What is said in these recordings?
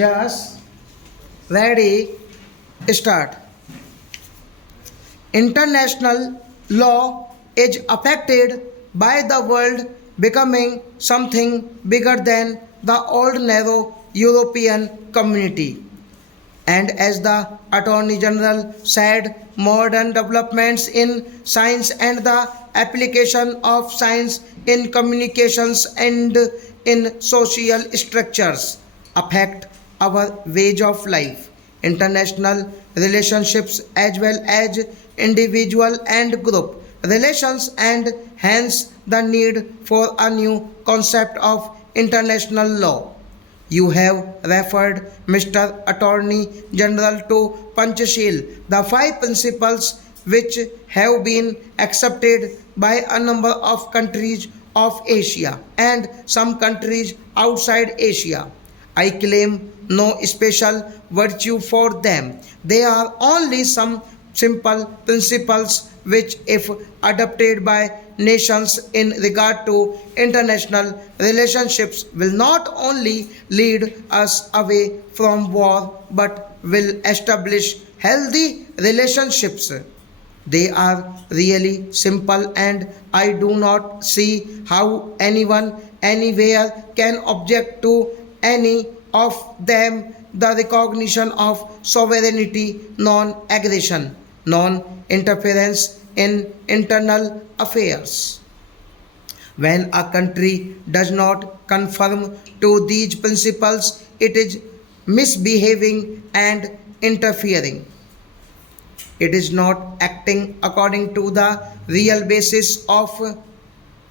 Yes, ready, start. International law is affected by the world becoming something bigger than the old narrow European community. And as the Attorney General said, modern developments in science and the application of science in communications and in social structures affect our ways of life, international relationships as well as individual and group relations, and hence the need for a new concept of international law. You have referred, Mr. Attorney General, to Panchashil, the five principles which have been accepted by a number of countries of Asia and some countries outside Asia. I claim no special virtue for them. They are only some simple principles which, if adopted by nations in regard to international relationships, will not only lead us away from war but will establish healthy relationships. They are really simple, and I do not see how anyone anywhere can object to any of them. The recognition of sovereignty, non aggression, non interference in internal affairs. When a country does not conform to these principles, it is misbehaving and interfering. It is not acting according to the real basis of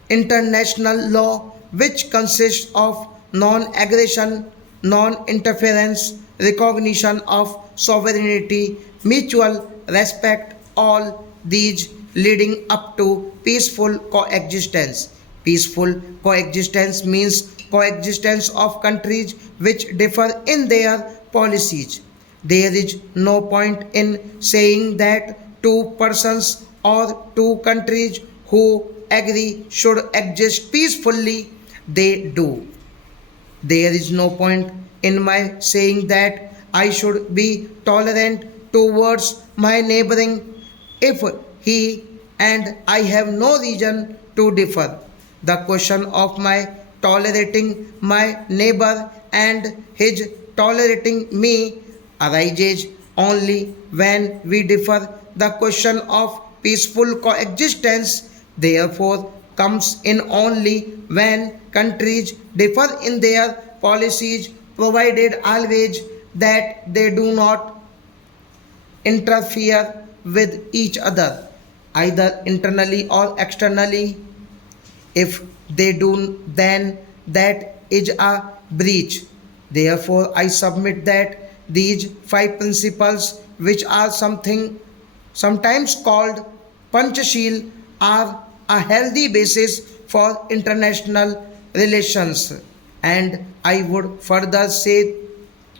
international law, which consists of non aggression, non interference, recognition of sovereignty, mutual respect, all these leading up to peaceful coexistence. Peaceful coexistence means coexistence of countries which differ in their policies. There is no point in saying that two persons or two countries who agree should exist peacefully. They do. There is no point in my saying that I should be tolerant towards my neighboring if he and I have no reason to differ. The question of my tolerating my neighbor and his tolerating me arises only when we differ. The question of peaceful coexistence, therefore, comes in only when countries differ in their policies, provided always that they do not interfere with each other, either internally or externally. If they do, then that is a breach. Therefore, I submit that these five principles, which are sometimes called Panchashil, are a healthy basis for international relations. And I would further say,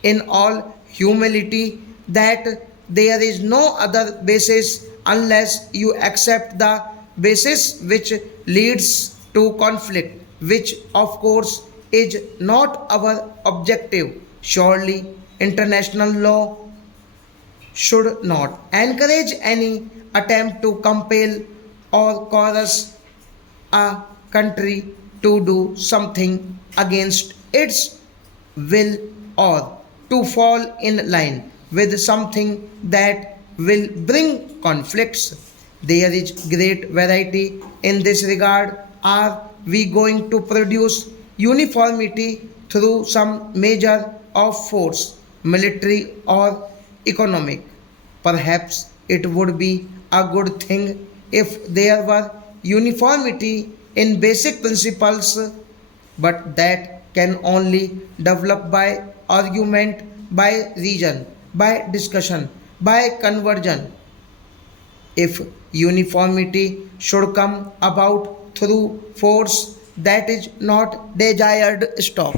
in all humility, that there is no other basis unless you accept the basis which leads to conflict, which of course is not our objective. Surely, international law should not encourage any attempt to compel or coerce a country to do something against its will or to fall in line with something that will bring conflicts. There is great variety in this regard. Are we going to produce uniformity through some measure of force, military or economic? Perhaps it would be a good thing if there were uniformity in basic principles, but that can only develop by argument, by reason, by discussion, by conversion. If uniformity should come about through force, that is not desired. Stop.